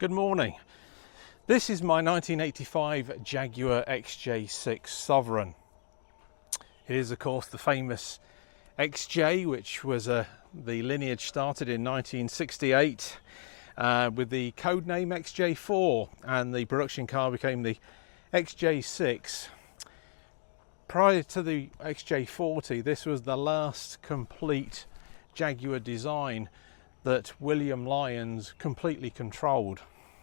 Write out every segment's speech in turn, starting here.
Good morning. This is my 1985 Jaguar XJ6 Sovereign. It is of course the famous XJ, which was the lineage started in 1968 with the code name XJ4, and the production car became the XJ6. Prior to the XJ40, this was the last complete Jaguar design that William Lyons completely controlled.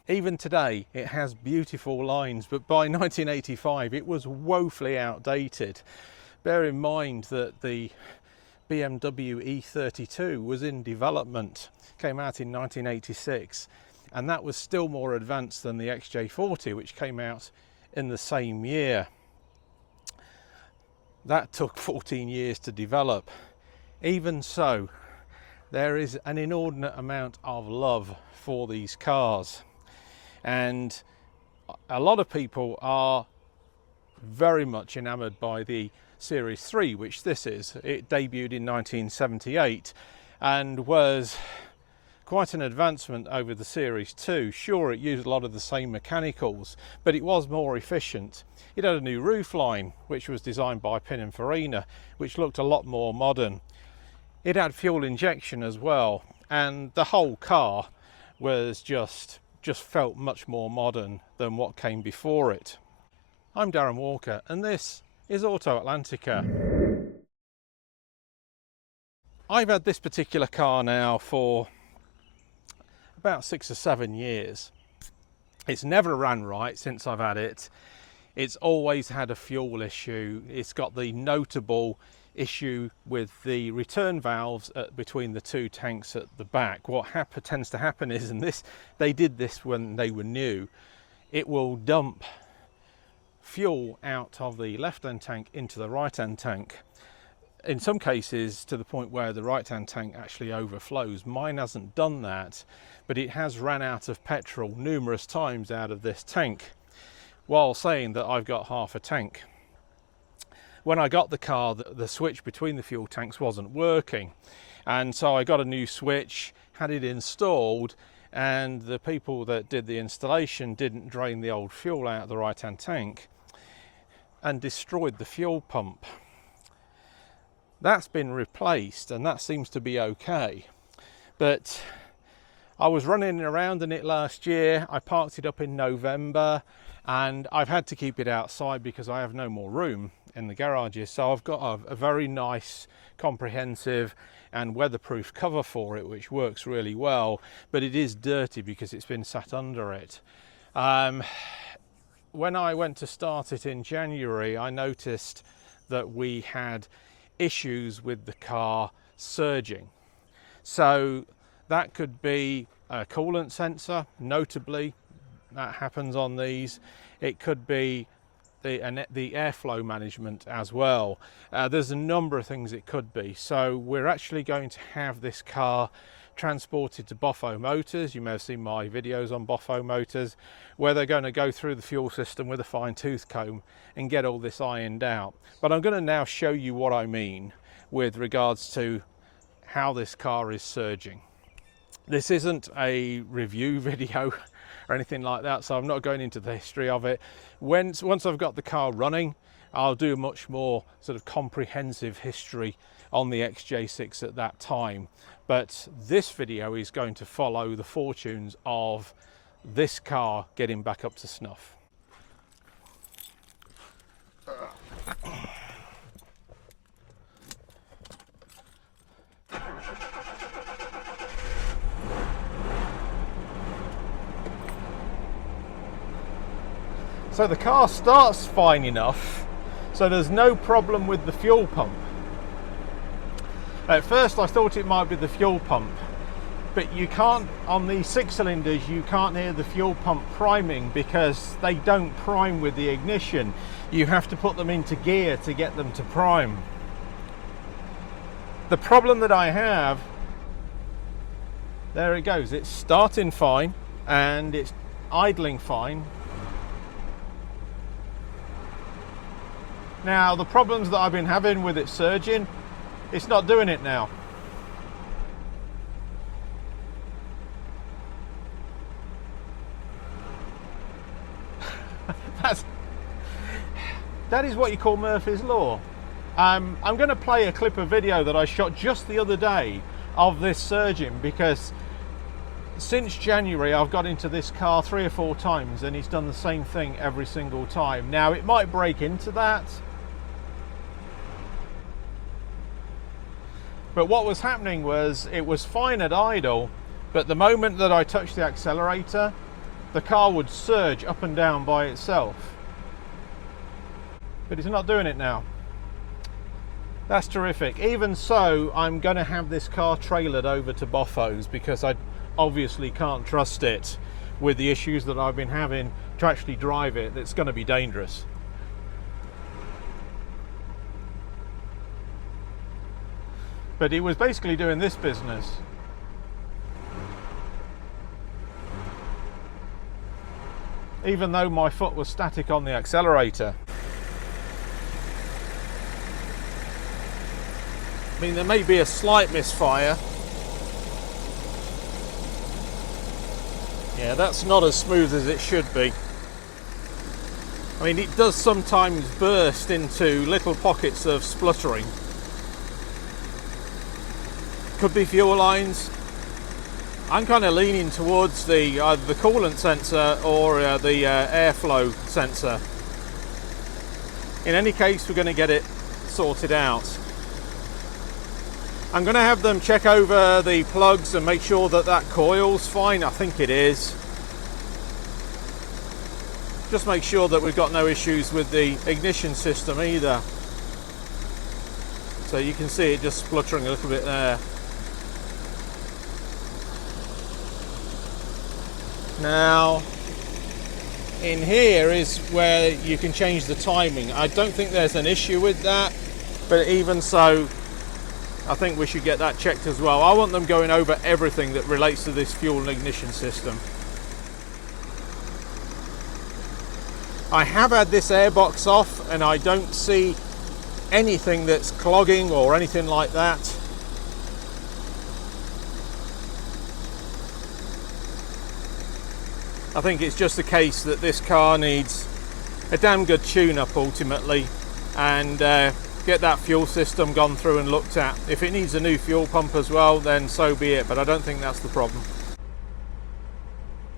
Even today it has beautiful lines, but by 1985 it was woefully outdated. Bear in mind that the BMW E32 was in development, came out in 1986, and that was still more advanced than the XJ40, which came out in the same year. That took 14 years to develop. Even so, there is an inordinate amount of love for these cars, and a lot of people are very much enamored by the Series 3, which this is. It debuted in 1978 and was quite an advancement over the Series 2. Sure, it used a lot of the same mechanicals, but it was more efficient. It had a new roofline, which was designed by Pininfarina, which looked a lot more modern. It had fuel injection as well, and the whole car was just felt much more modern than what came before it. I'm Darren Walker, and this is Auto Atlantica. I've had this particular car now for about 6 or 7 years. It's never ran right since I've had it. It's always had a fuel issue. It's got the notable issue with the return valves between the two tanks at the back. What tends to happen is, and they did this when they were new, it will dump fuel out of the left-hand tank into the right-hand tank. In some cases to the point where the right-hand tank actually overflows. Mine hasn't done that, but it has ran out of petrol numerous times out of this tank, while saying that I've got half a tank. When I got the car, the switch between the fuel tanks wasn't working, and so I got a new switch, had it installed, and the people that did the installation didn't drain the old fuel out of the right hand tank and destroyed the fuel pump. That's been replaced and that seems to be okay, but I was running around in it last year. I parked it up in November and I've had to keep it outside because I have no more room in the garages. So I've got a very nice, comprehensive and weatherproof cover for it, which works really well, but it is dirty because it's been sat under it. When I went to start it in January, I noticed that we had issues with the car surging. So that could be a coolant sensor, notably, that happens on these. It could be the airflow management as well. There's a number of things it could be. So we're actually going to have this car transported to Boffo Motors. You may have seen my videos on Boffo Motors, where they're going to go through the fuel system with a fine tooth comb and get all this ironed out. But I'm going to now show you what I mean with regards to how this car is surging. This isn't a review video or anything like that, so I'm not going into the history of it. Once I've got the car running, I'll do a much more sort of comprehensive history on the XJ6 at that time. But this video is going to follow the fortunes of this car getting back up to snuff. So the car starts fine enough, so there's no problem with the fuel pump. At first I thought it might be the fuel pump, but you can't, on the 6 cylinders, you can't hear the fuel pump priming because they don't prime with the ignition. You have to put them into gear to get them to prime. The problem that I have, there it goes, it's starting fine and it's idling fine. Now the problems that I've been having with it surging, it's not doing it now. That is what you call Murphy's Law. I'm going to play a clip of video that I shot just the other day of this surging, because since January I've got into this car 3 or 4 times and it's done the same thing every single time. Now it might break into that, but what was happening was it was fine at idle, but the moment that I touched the accelerator, the car would surge up and down by itself. But it's not doing it now. That's terrific. Even so, I'm going to have this car trailered over to Boffo's, because I obviously can't trust it with the issues that I've been having to actually drive it. It's going to be dangerous. But it was basically doing this business. Even though my foot was static on the accelerator. I mean, there may be a slight misfire. Yeah, that's not as smooth as it should be. I mean, it does sometimes burst into little pockets of spluttering. Could be fuel lines. I'm kind of leaning towards the either the coolant sensor or the airflow sensor. In any case, we're going to get it sorted out. I'm going to have them check over the plugs and make sure that that coil's fine. I think it is. Just make sure that we've got no issues with the ignition system either. So you can see it just spluttering a little bit there. Now, in here is where you can change the timing. I don't think there's an issue with that, but even so, I think we should get that checked as well. I want them going over everything that relates to this fuel and ignition system. I have had this airbox off and I don't see anything that's clogging or anything like that. I think it's just a case that this car needs a damn good tune-up ultimately, and get that fuel system gone through and looked at. If it needs a new fuel pump as well, then so be it, but I don't think that's the problem.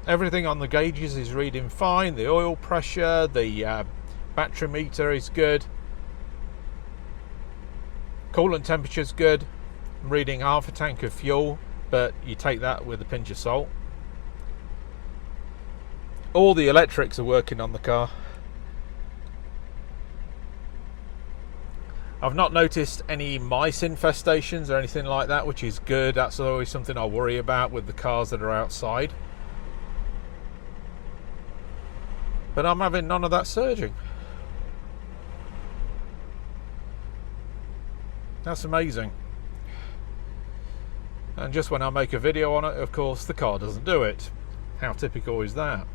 Everything on the gauges is reading fine. The oil pressure, the battery meter is good. Coolant temperature's good. I'm reading half a tank of fuel, but you take that with a pinch of salt. All the electrics are working on the car. I've not noticed any mice infestations or anything like that, which is good. That's always something I worry about with the cars that are outside. But I'm having none of that surging. That's amazing. And just when I make a video on it, of course, the car doesn't do it. How typical is that?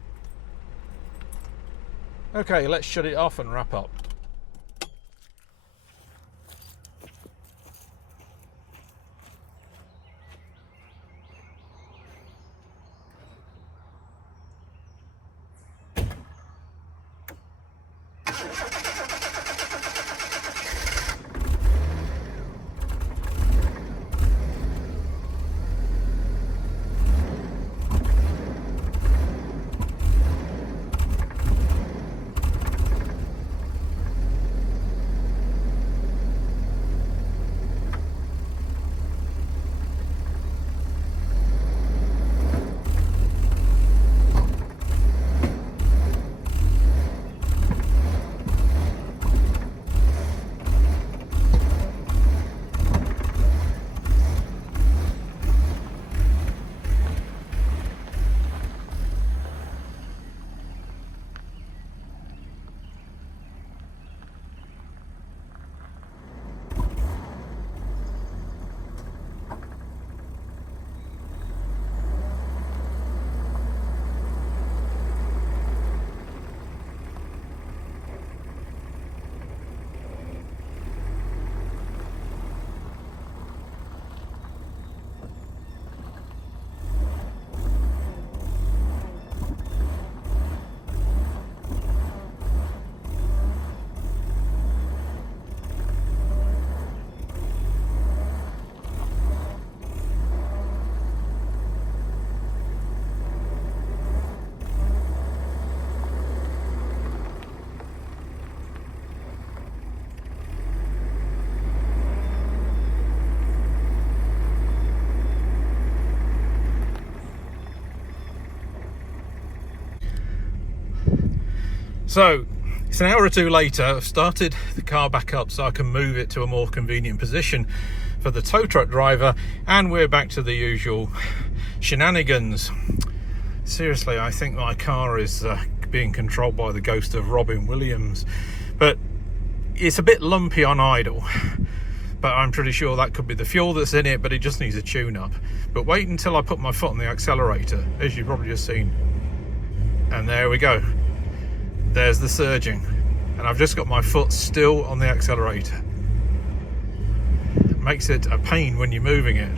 Okay, let's shut it off and wrap up. So it's an hour or two later. I've started the car back up so I can move it to a more convenient position for the tow truck driver, and we're back to the usual shenanigans. Seriously, I think my car is being controlled by the ghost of Robin Williams, but it's a bit lumpy on idle, but I'm pretty sure that could be the fuel that's in it, but it just needs a tune-up. But wait until I put my foot on the accelerator, as you've probably just seen, and there we go. There's the surging, and I've just got my foot still on the accelerator. It makes it a pain when you're moving it.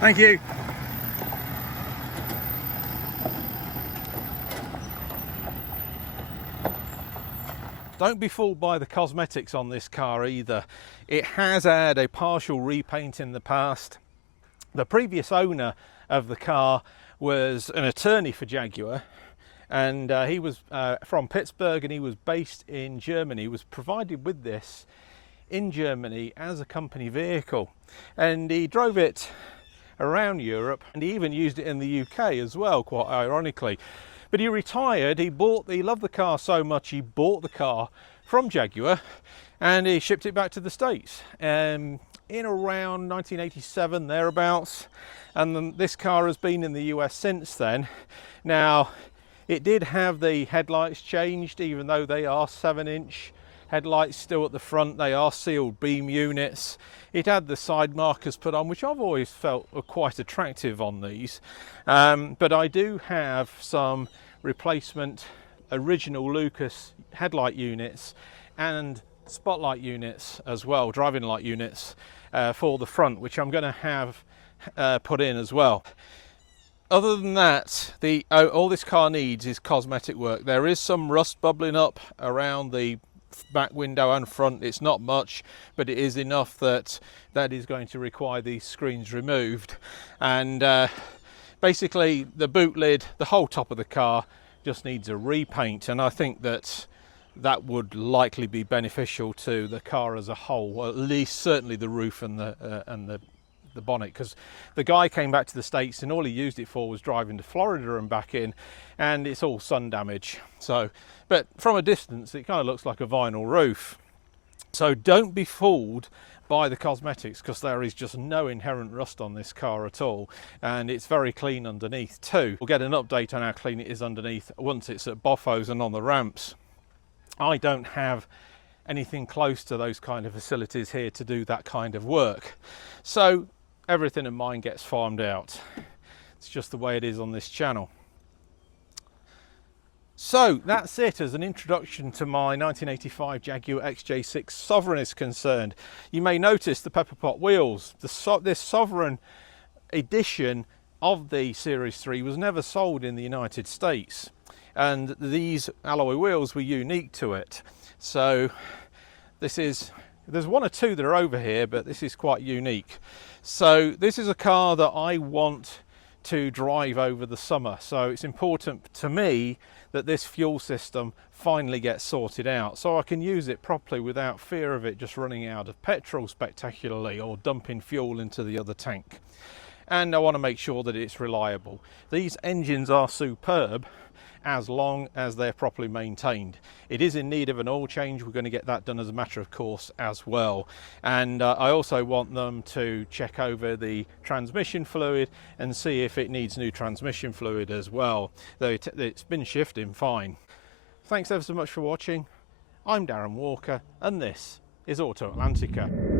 Thank you. Don't be fooled by the cosmetics on this car either. It has had a partial repaint in the past. The previous owner of the car was an attorney for Jaguar, and he was from Pittsburgh, and he was based in Germany. He was provided with this in Germany as a company vehicle, and he drove it around Europe, and he even used it in the UK as well, quite ironically. But he retired. He loved the car so much, he bought the car from Jaguar and he shipped it back to the States in around 1987 thereabouts, and then this car has been in the US since then. Now, it did have the headlights changed, even though they are 7-inch headlights still at the front. They are sealed beam units. It had the side markers put on, which I've always felt are quite attractive on these. But I do have some replacement original Lucas headlight units and spotlight units as well, driving light units for the front, which I'm going to have put in as well. Other than that, all this car needs is cosmetic work. There is some rust bubbling up around the back window and front. It's not much, but it is enough that is going to require these screens removed. And basically the boot lid, the whole top of the car just needs a repaint, and I think that would likely be beneficial to the car as a whole, or at least certainly the roof and the bonnet, because the guy came back to the States and all he used it for was driving to Florida and back in, and it's all sun damage. So, but from a distance it kind of looks like a vinyl roof. So don't be fooled by the cosmetics, because there is just no inherent rust on this car at all, and it's very clean underneath too. We'll get an update on how clean it is underneath once it's at Boffo's and on the ramps. I don't have anything close to those kind of facilities here to do that kind of work, so everything in mine gets farmed out. It's just the way it is on this channel. So that's it as an introduction to my 1985 Jaguar XJ6 Sovereign is concerned. You may notice the pepper pot wheels. This Sovereign edition of the Series 3 was never sold in the United States, and these alloy wheels were unique to it. So there's one or two that are over here, but this is quite unique. So this is a car that I want to drive over the summer, so it's important to me that this fuel system finally gets sorted out so I can use it properly without fear of it just running out of petrol spectacularly or dumping fuel into the other tank. And I want to make sure that it's reliable. These engines are superb as long as they're properly maintained. It is in need of an oil change. We're going to get that done as a matter of course as well. And I also want them to check over the transmission fluid and see if it needs new transmission fluid as well, though it's been shifting fine. Thanks ever so much for watching. I'm Darren Walker and this is Auto Atlantica.